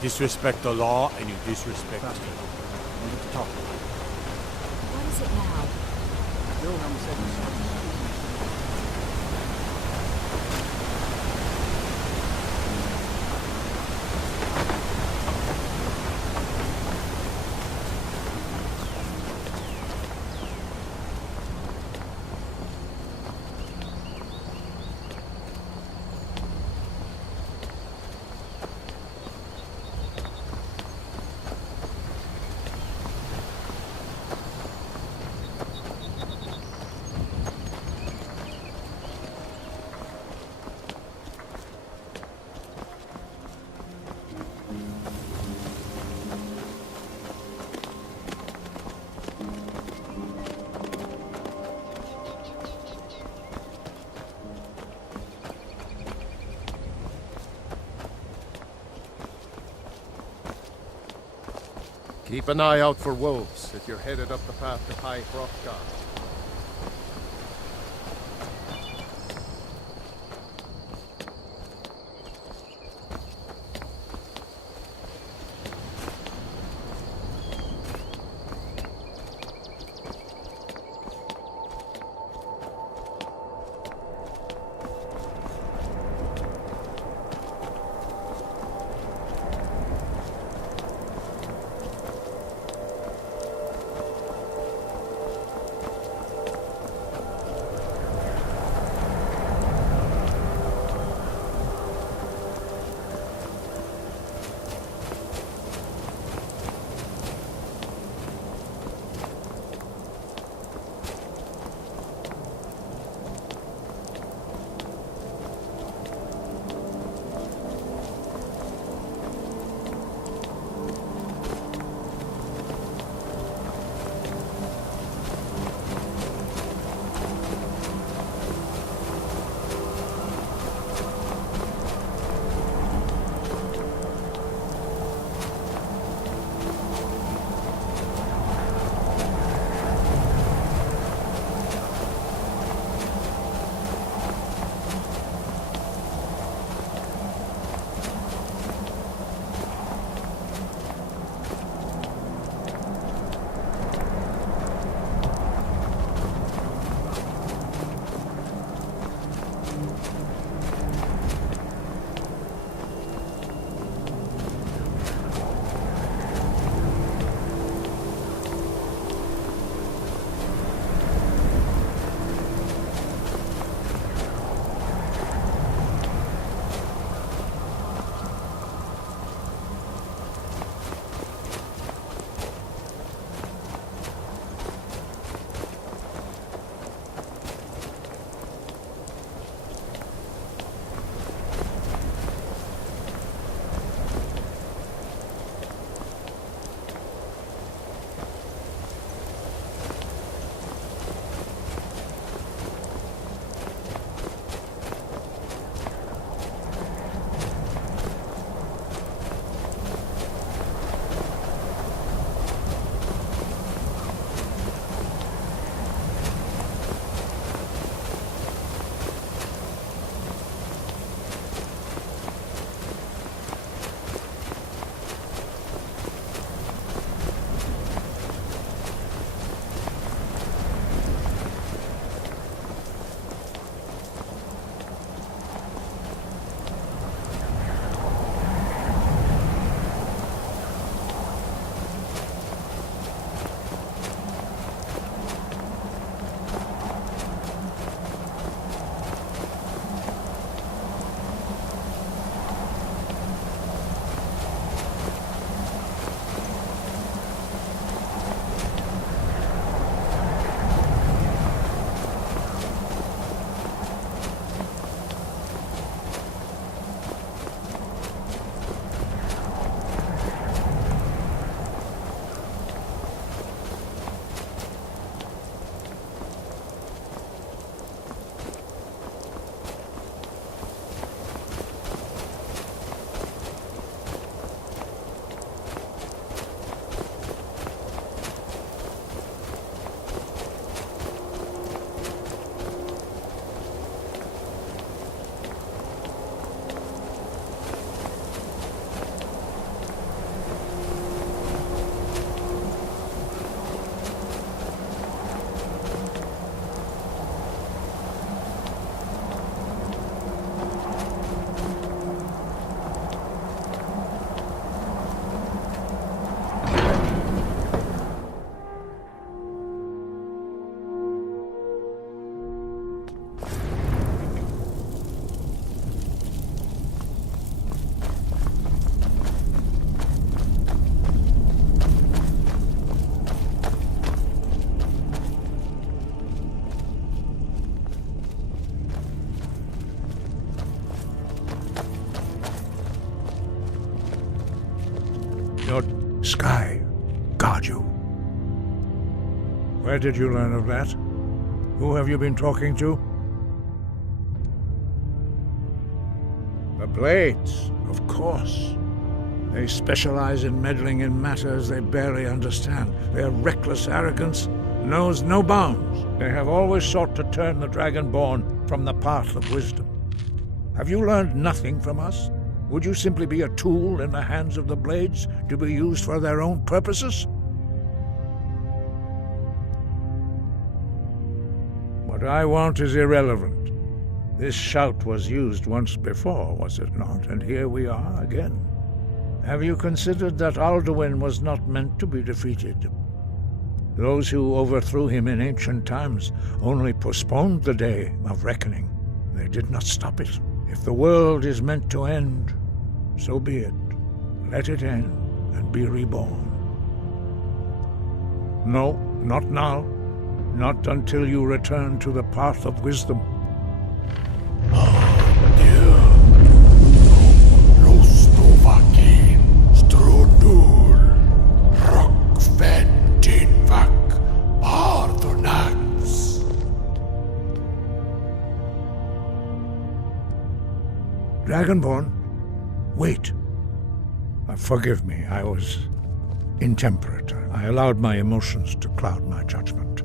disrespect the law and you disrespect Faster. me. I need to talk. What is it now? Bill said you saw me. Keep an eye out for wolves if you're headed up the path to High Hrothgar. Your sky guard you. Where did you learn of that? Who have you been talking to? The Blades, of course. They specialize in meddling in matters they barely understand. Their reckless arrogance knows no bounds. They have always sought to turn the Dragonborn from the path of wisdom. Have you learned nothing from us? Would you simply be a tool in the hands of the Blades to be used for their own purposes? What I want is irrelevant. This shout was used once before, was it not? And here we are again. Have you considered that Alduin was not meant to be defeated? Those who overthrew him in ancient times only postponed the day of reckoning. They did not stop it. If the world is meant to end, so be it. Let it end and be reborn. No, not now. Not until you return to the path of wisdom. Dragonborn, wait. Forgive me, I was intemperate. I allowed my emotions to cloud my judgment.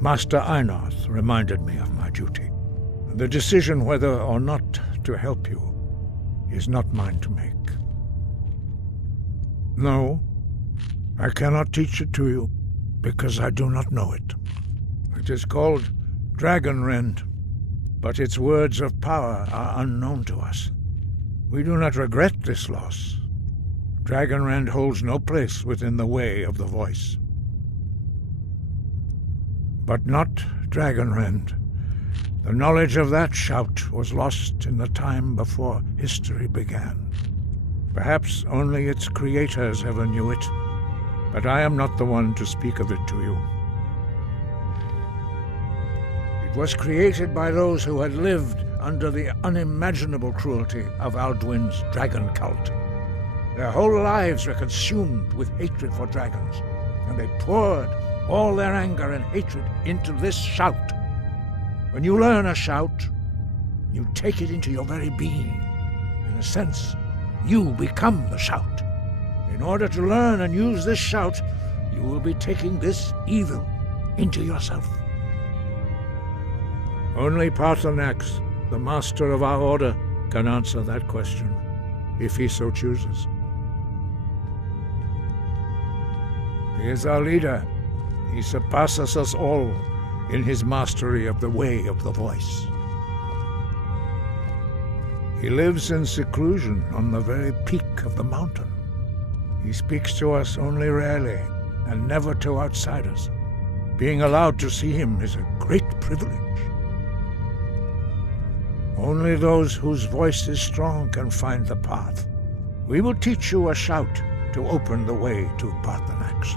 Master Einarth reminded me of my duty. The decision whether or not to help you is not mine to make. No, I cannot teach it to you, because I do not know it. It is called Dragonrend, but its words of power are unknown to us. We do not regret this loss. Dragonrend holds no place within the way of the voice. But not Dragonrend. The knowledge of that shout was lost in the time before history began. Perhaps only its creators ever knew it, but I am not the one to speak of it to you. It was created by those who had lived under the unimaginable cruelty of Alduin's dragon cult. Their whole lives were consumed with hatred for dragons, and they poured all their anger and hatred into this shout. When you learn a shout, you take it into your very being. In a sense, you become the shout. In order to learn and use this shout, you will be taking this evil into yourself. Only Paarthurnax, the master of our order, can answer that question, if he so chooses. He is our leader. He surpasses us all in his mastery of the way of the voice. He lives in seclusion on the very peak of the mountain. He speaks to us only rarely, and never to outsiders. Being allowed to see him is a great privilege. Only those whose voice is strong can find the path. We will teach you a shout to open the way to Paarthurnax.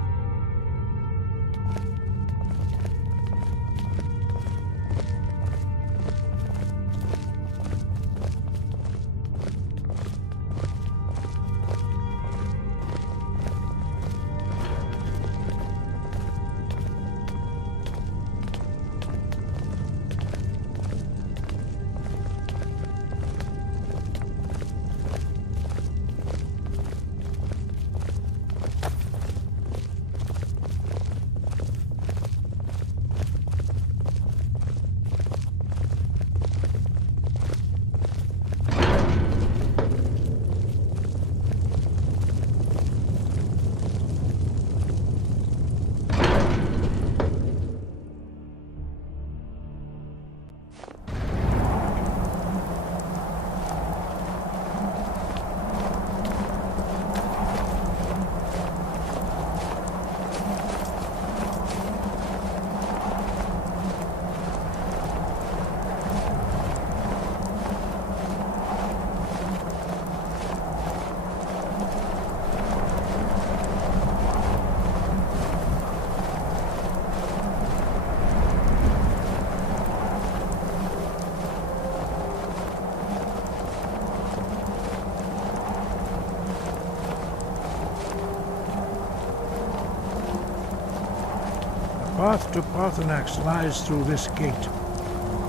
path to Paarthurnax lies through this gate.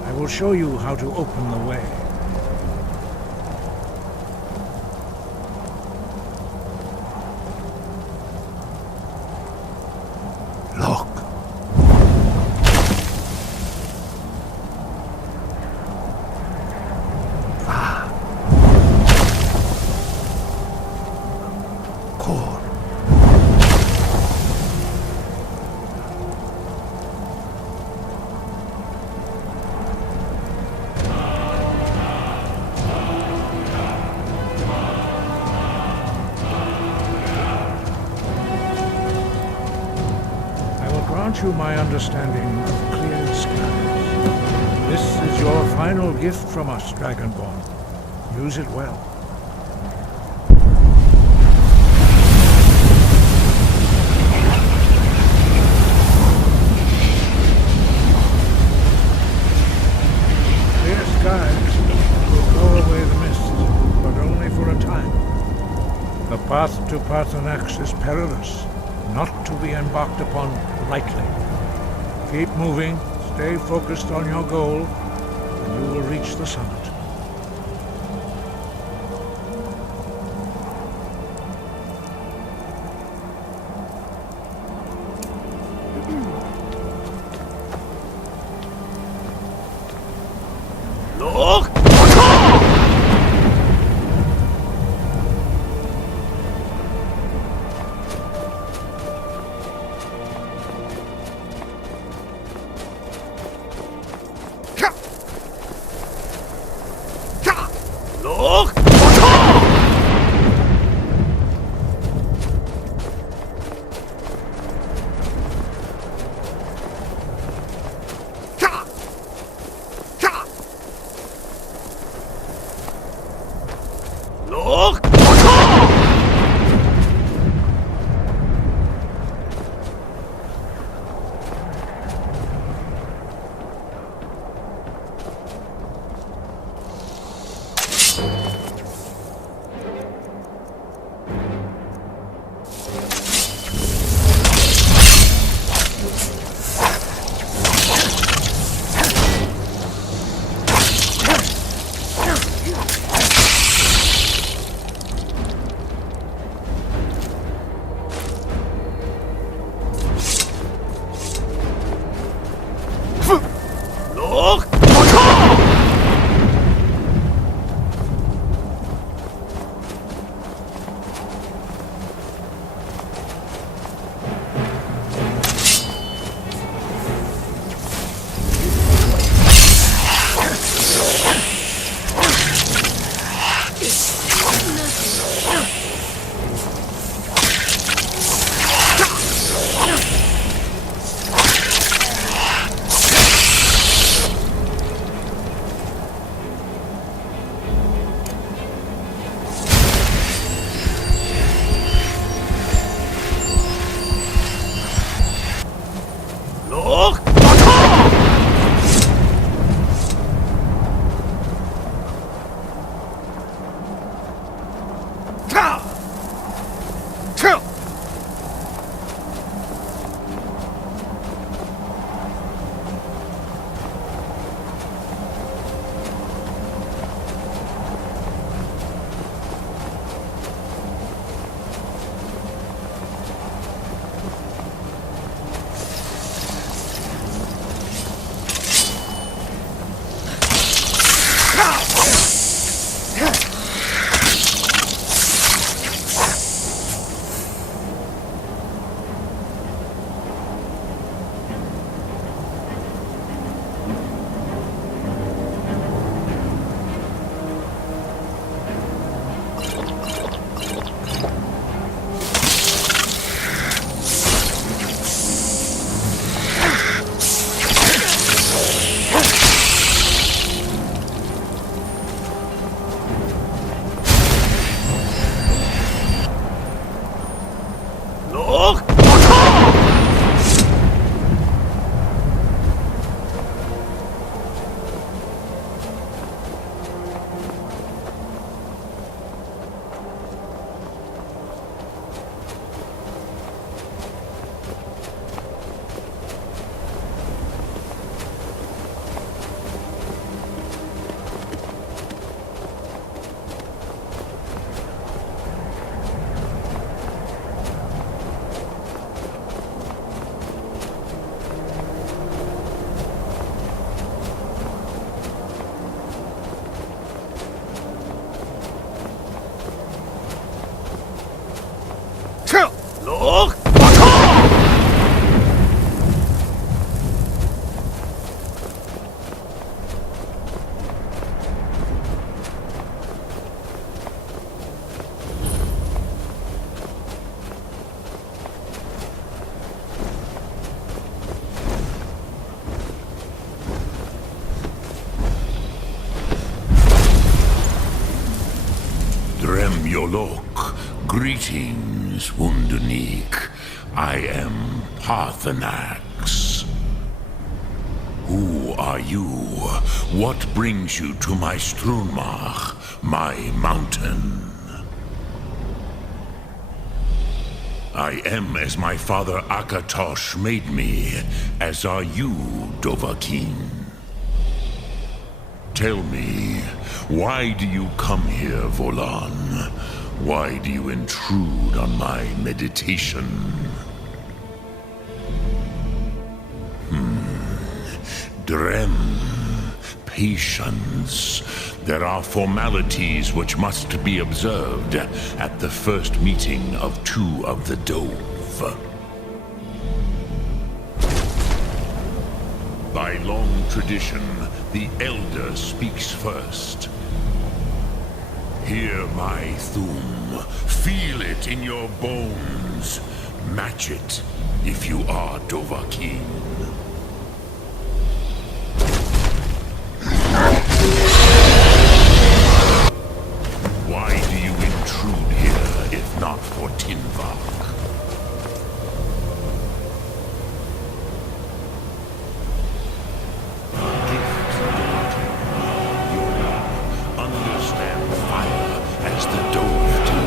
I will show you how to open the way. Look. Grant you my understanding of clear skies. This is your final gift from us, Dragonborn. Use it well. Clear skies will blow away the mist, but only for a time. The path to Paarthurnax is perilous, not to be embarked upon lightly. Keep moving, stay focused on your goal, and you will reach the summit. Look! Look! Look! Volok, greetings, Wunderneek. I am Paarthurnax. Who are you? What brings you to my Strunmach, my mountain? I am as my father Akatosh made me, as are you, Dovahkiin. Tell me, why do you come here, Volan? Why do you intrude on my meditation? Drem, patience. There are formalities which must be observed at the first meeting of two of the Dove. By long tradition, the Elder speaks first. Hear my Thum. Feel it in your bones. Match it if you are Dovahkiin. Why do you intrude here if not for Tinvak? Understand fire as the Dove do.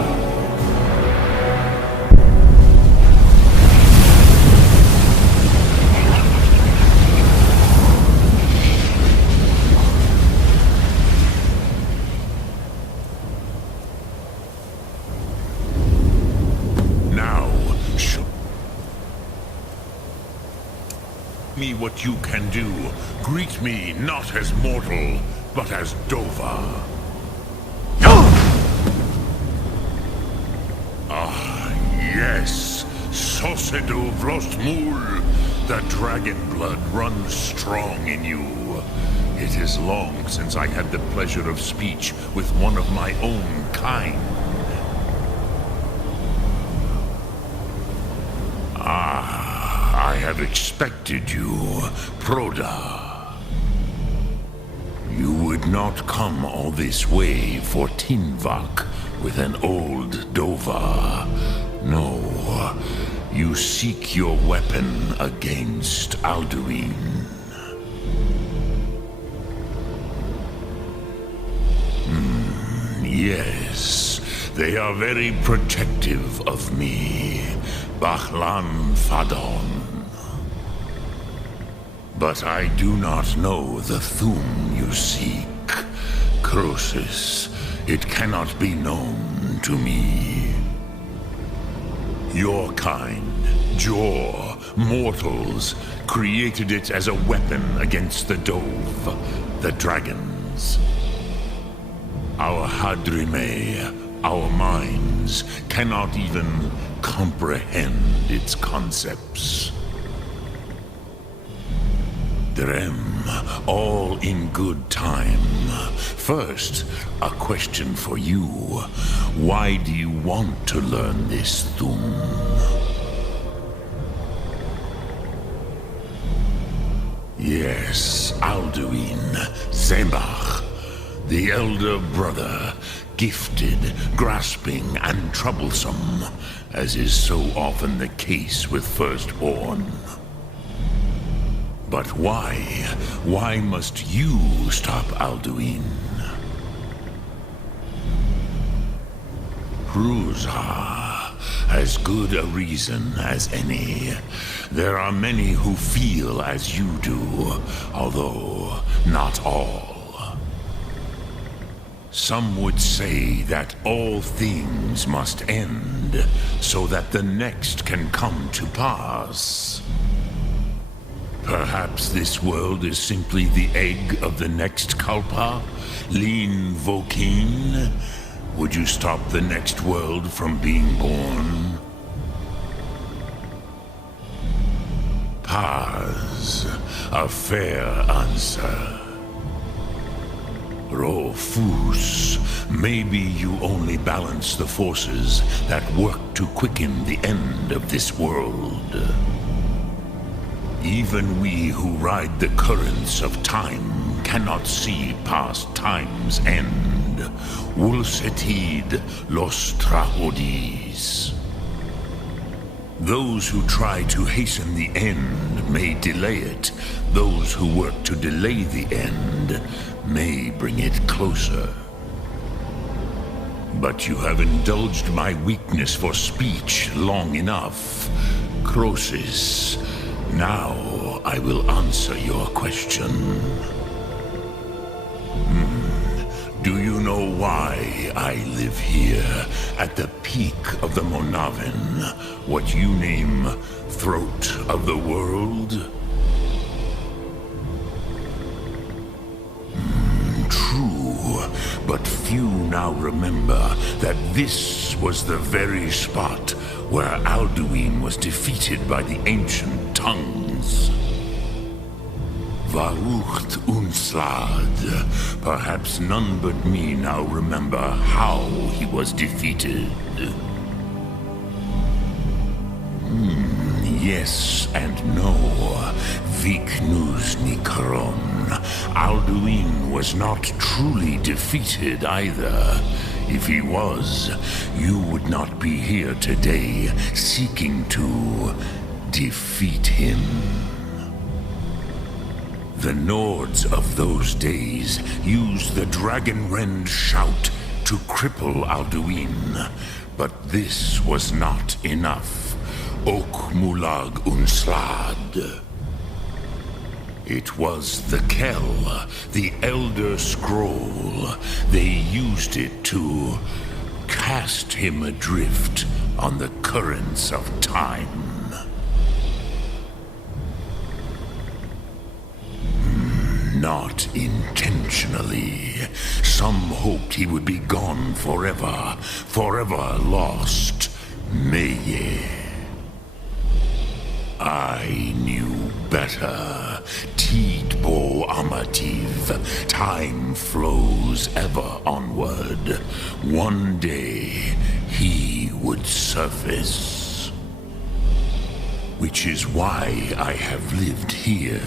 Me what you can do. Greet me not as mortal, but as Dova. Ah, yes. Sosedu Vrostmul. The dragon blood runs strong in you. It is long since I had the pleasure of speech with one of my own kind. I have expected you, Proda. You would not come all this way for Tinvak with an old Dova. No, you seek your weapon against Alduin. Yes, they are very protective of me, Bachlan Fadon. But I do not know the Thum you seek. Croesus, it cannot be known to me. Your kind, Jor, mortals, created it as a weapon against the Dove, the dragons. Our Hadrime, our minds, cannot even comprehend its concepts. Drem, all in good time. First, a question for you. Why do you want to learn this Thum? Yes, Alduin, Zebach, the elder brother, gifted, grasping, and troublesome, as is so often the case with firstborn. But why? Why must you stop Alduin? Prusa, as good a reason as any. There are many who feel as you do, although not all. Some would say that all things must end, so that the next can come to pass. Perhaps this world is simply the egg of the next Kalpa? Lean Vokeen? Would you stop the next world from being born? Paz, a fair answer. Rofus, maybe you only balance the forces that work to quicken the end of this world. Even we who ride the currents of time cannot see past time's end. Wulsetid los Trahodis. Those who try to hasten the end may delay it. Those who work to delay the end may bring it closer. But you have indulged my weakness for speech long enough, Croesus. Now I will answer your question. Do you know why I live here, at the peak of the Monavin, what you name Throat of the World? True, but few now remember that this was the very spot where Alduin was defeated by the ancient tongues. Varucht Unslad. Perhaps none but me now remember how he was defeated. Yes and no. Viknus Nikron. Alduin was not truly defeated either. If he was, you would not be here today seeking to defeat him. The Nords of those days used the Dragonrend shout to cripple Alduin, but this was not enough. Ok Mulag Unslad. It was the Kell, the Elder Scroll. They used it to cast him adrift on the currents of time. Not intentionally. Some hoped he would be gone forever, forever lost. Meye. I knew better. Tidbo Amativ. Time flows ever onward. One day, he would surface. Which is why I have lived here.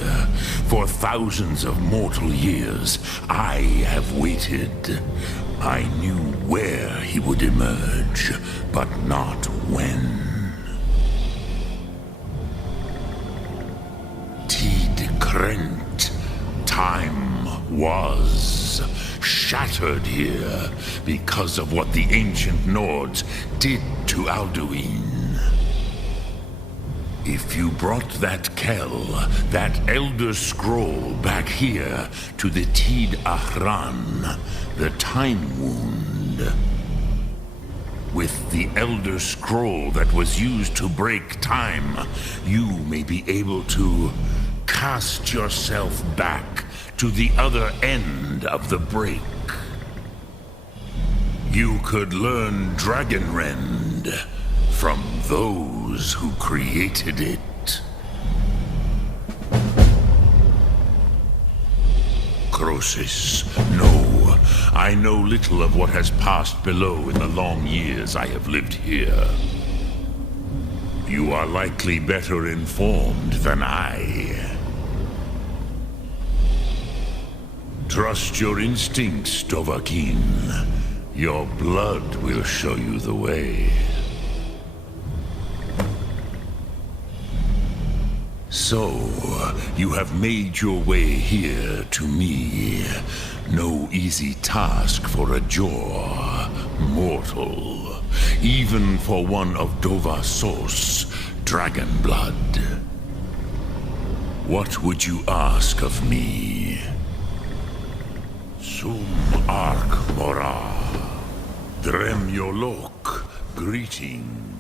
For thousands of mortal years, I have waited. I knew where he would emerge, but not when. Tidkrent. Time was shattered here because of what the ancient Nords did to Alduin. If you brought that Kell, that Elder Scroll back here to the Tid Ahran, the Time Wound, with the Elder Scroll that was used to break time, you may be able to cast yourself back to the other end of the break. You could learn Dragonrend from those who created it. Croesus, no. I know little of what has passed below in the long years I have lived here. You are likely better informed than I. Trust your instincts, Dovahkiin. Your blood will show you the way. So, you have made your way here to me. No easy task for a Jor mortal, even for one of Dovahsos, dragon blood. What would you ask of me? Sum Ark Mora. Drem Yolok, greetings.